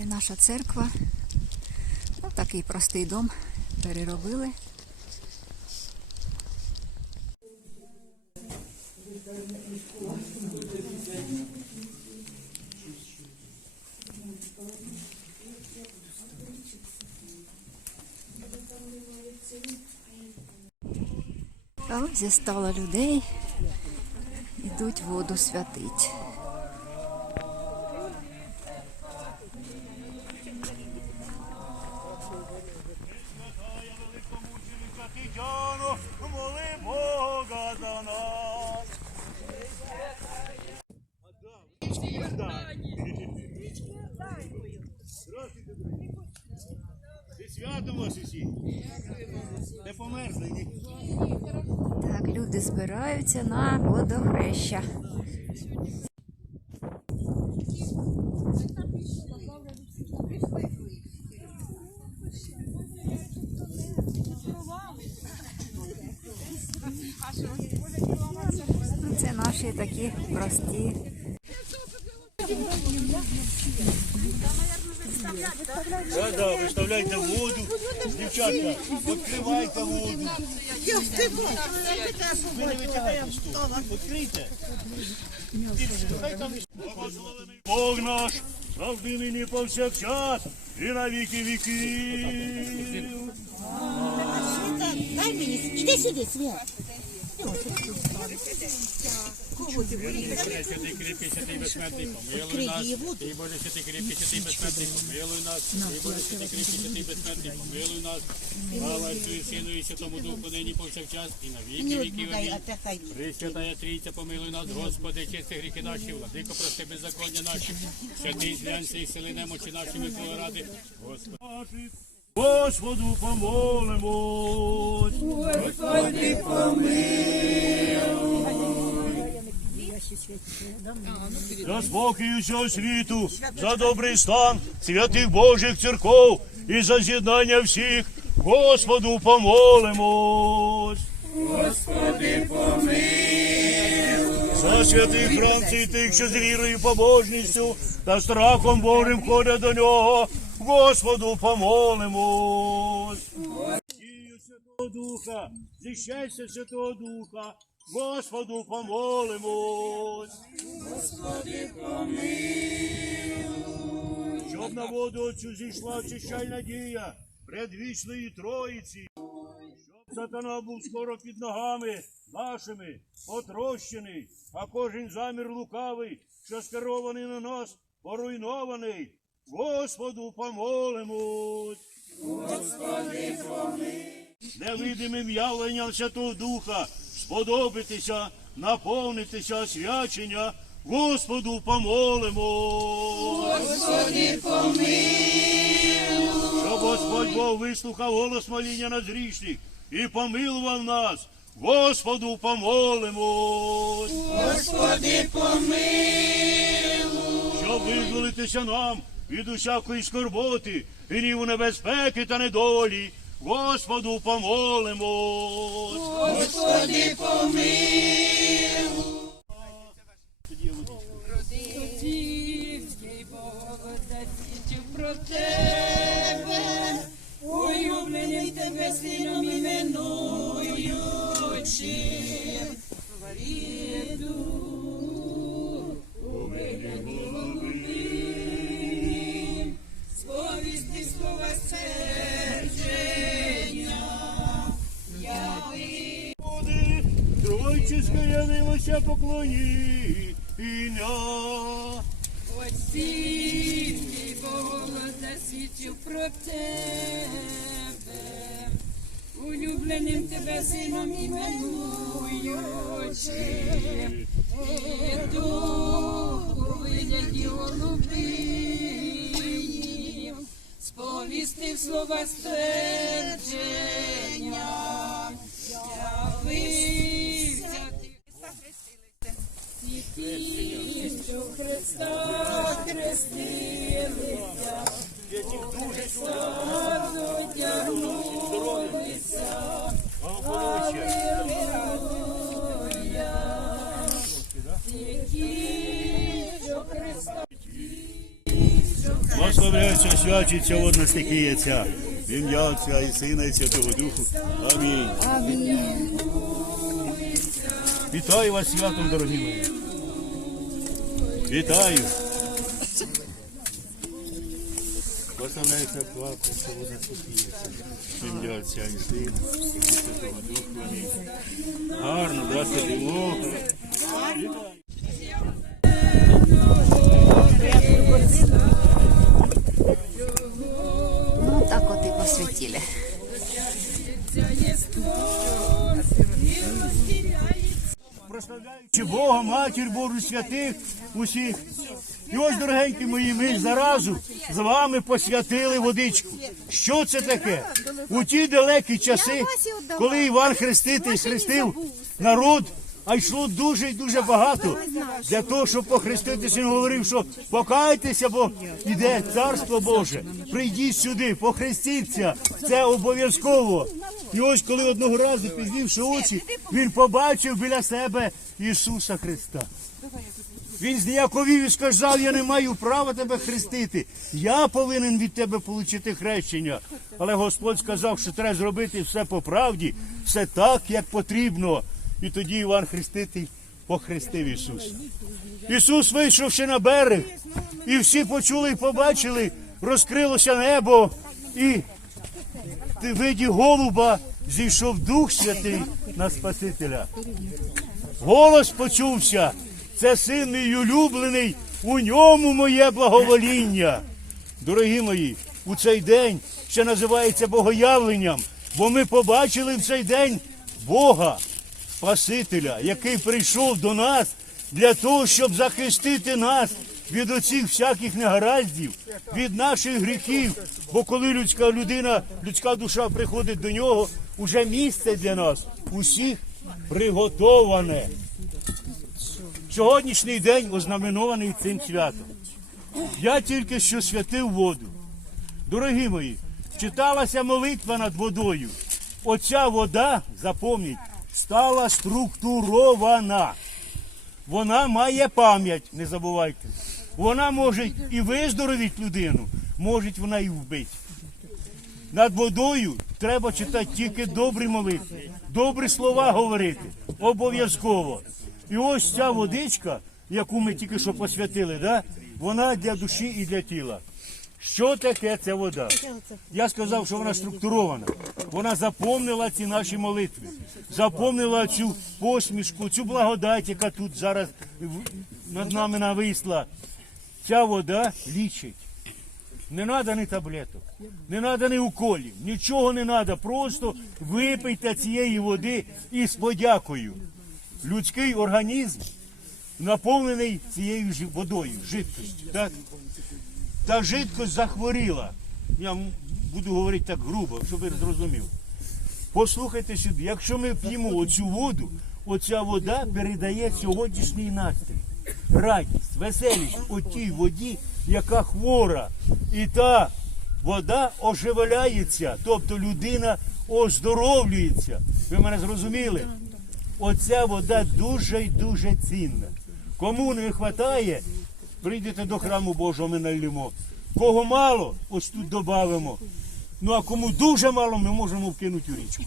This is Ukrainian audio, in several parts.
Це наша церква. Ну, такий простий дом переробили. А ось зістало людей. Ідуть воду святить. Здравствуйте, друзі. Зі святом вас усі. Не померзли, ні? Так, люди збираються на водохреща. Ну, Це наші такі прості. Да, да, виставляйте воду. Дівчатка, відкривайте воду. Ви не витягаєте що? Відкрийте. Хай там і- Благословений Бог наш, завжди нині повсякчас і на віки віків. Дай мені, іди сюди, Свят. Безсмертний, помилуй нас. І Боже, святий кріпкий, святий помилуй нас. І Боже, святий кріпкий, святий помилуй нас. Слава Сину і Святому Духу, нині повсякчас і на віки віків. Амінь. Пресвятая Трійця, помилуй нас, Господи, чисти гріхи наші, владико, прости беззаконня наші. Святий зглянься і сили немочі нашими твої ради. Господи. Господу помолимось. За спокій усього світу, за добрий стан святих Божих церков і за з'єднання всіх, Господу помолимось. Господи, За святих храм тих, що з вірою, побожністю та страхом Божим ходять до нього, Господу помолимось. Дію Святого Духа, зі щастя Святого Духа, Господу помолимось. Господи, помилуй. Щоб на воду оцю зійшла очищальна дія предвічної Троїці. Щоб сатана був скоро під ногами нашими, потрощений, а кожен замір лукавий, що скерований на нас, поруйнований. Господу помолимось. невидимим явленням Святого Духа сподобатися, наповнитися свячення, Господу помолимо. Господи, Щоб Господь Бог вислухав голос моління нас грішних і помилував нас. Господу помолимось. Господи, Щоб визволитися нам від усякої скорботи, гніву небезпеки та недолі. Господу помолимось. Господи, Родинський Тройчиська явилося поклоні ім'я. Оцінний Бога засвідчив про тебе, улюбленим тебе сином іменуючим, Дух у вигляді голубим, сповістив слова ствердження, що Христа, ті, що Благословляється, освячується водна стихія В ім'я Отця і Сина і Святого Духу. Амінь. Вітаю вас святом, дорогі мої. Вітаю. Благословляється плакаться, водна стихія В ім'я Отця і Сина і Святого. Амінь. Гарно, здравствуйте, Бог. Ну, так от і посвятили. прославляючи Бога, Матір Божу святих усіх. І ось, дорогенькі мої, ми заразу з вами посвятили водичку. Що це таке? У ті далекі часи, коли Іван Хреститель хрестив народ, а йшло дуже і дуже багато для того, щоб похреститися, він говорив, що покайтеся, бо йде царство Боже. Прийдіть сюди, похрестіться. Це обов'язково. І ось коли одного разу, підвівши очі, він побачив біля себе Ісуса Христа. Він зніяковів і сказав, я не маю права тебе хрестити. Я повинен від тебе отримати хрещення. Але Господь сказав, що треба зробити все по правді, все так, як потрібно. І тоді Іван Хреститель похрестив Ісуса. Ісус, вийшовши на берег, і всі почули і побачили, розкрилося небо, і в виді голуба зійшов Дух Святий на Спасителя. Голос почувся. Це син мій улюблений, у ньому моє благовоління. Дорогі мої, у цей день ще називається богоявленням, бо ми побачили в цей день Бога, Спасителя, який прийшов до нас для того, щоб захистити нас від оцих всяких негараздів, від наших гріхів. Бо коли людська людина, людська душа приходить до нього, уже місце для нас усіх приготоване. Сьогоднішній день ознаменований цим святом. Я тільки що святив воду. Дорогі мої, читалася молитва над водою. Оця вода, запомніть, стала структурована. Вона має пам'ять, не забувайте. Вона може і виздоровити людину, може вона і вбити. Над водою треба читати тільки добрі молитви, добрі слова говорити. Обов'язково. І ось ця водичка, яку ми тільки що посвятили, да? вона для душі і для тіла. Що таке ця вода? Я сказав, що вона структурована. Вона заповнила ці наші молитви, заповнила цю посмішку, цю благодать, яка тут зараз над нами нависла. Ця вода лічить. Не треба ні таблеток, не треба ні уколів, нічого не треба. Просто випийте цієї води і з подякою. Людський організм наповнений цією водою, жидкістю. Так? Та жидкость захворіла. Я буду говорити так грубо, щоб ви зрозуміли. Послухайте сюди, якщо ми п'ємо оцю воду, оця вода передає сьогоднішній настрій, радість, веселість у тій воді, яка хвора. І та вода оживляється, тобто людина оздоровлюється. Ви мене зрозуміли? Оця вода дуже й дуже цінна. Кому не вистачає, прийдете до храму Божого, ми нальємо. Кого мало, ось тут додамо. Ну а кому дуже мало, ми можемо вкинути у річку.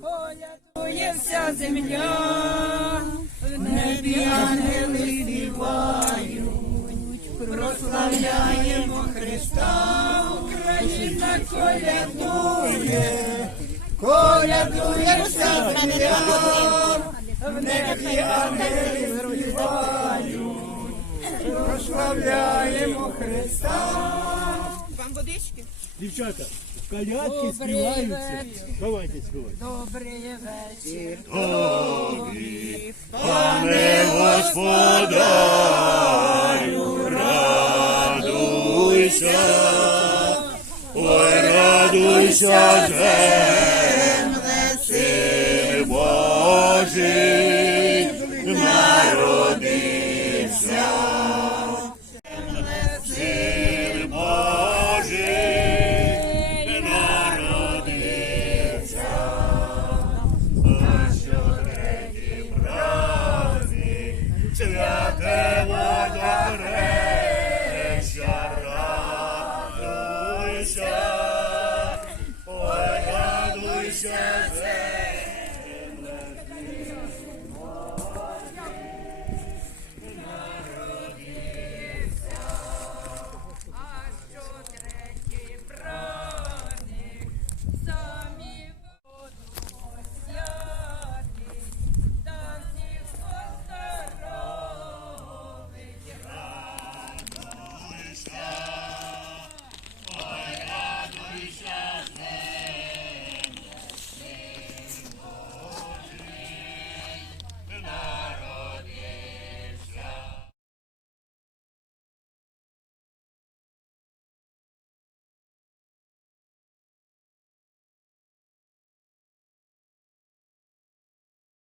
Полятує вся земля, в небі ангели співають, прославляємо Христа, Україна колядує, колядує вся земля, в небі ангели співають, прославляємо Христа. Вам водички? Дівчата, колядки співаються. Давайте співайте. Добрий вечір. Пане Господарю, радуйся, ой, радуйся, земле, Jesus.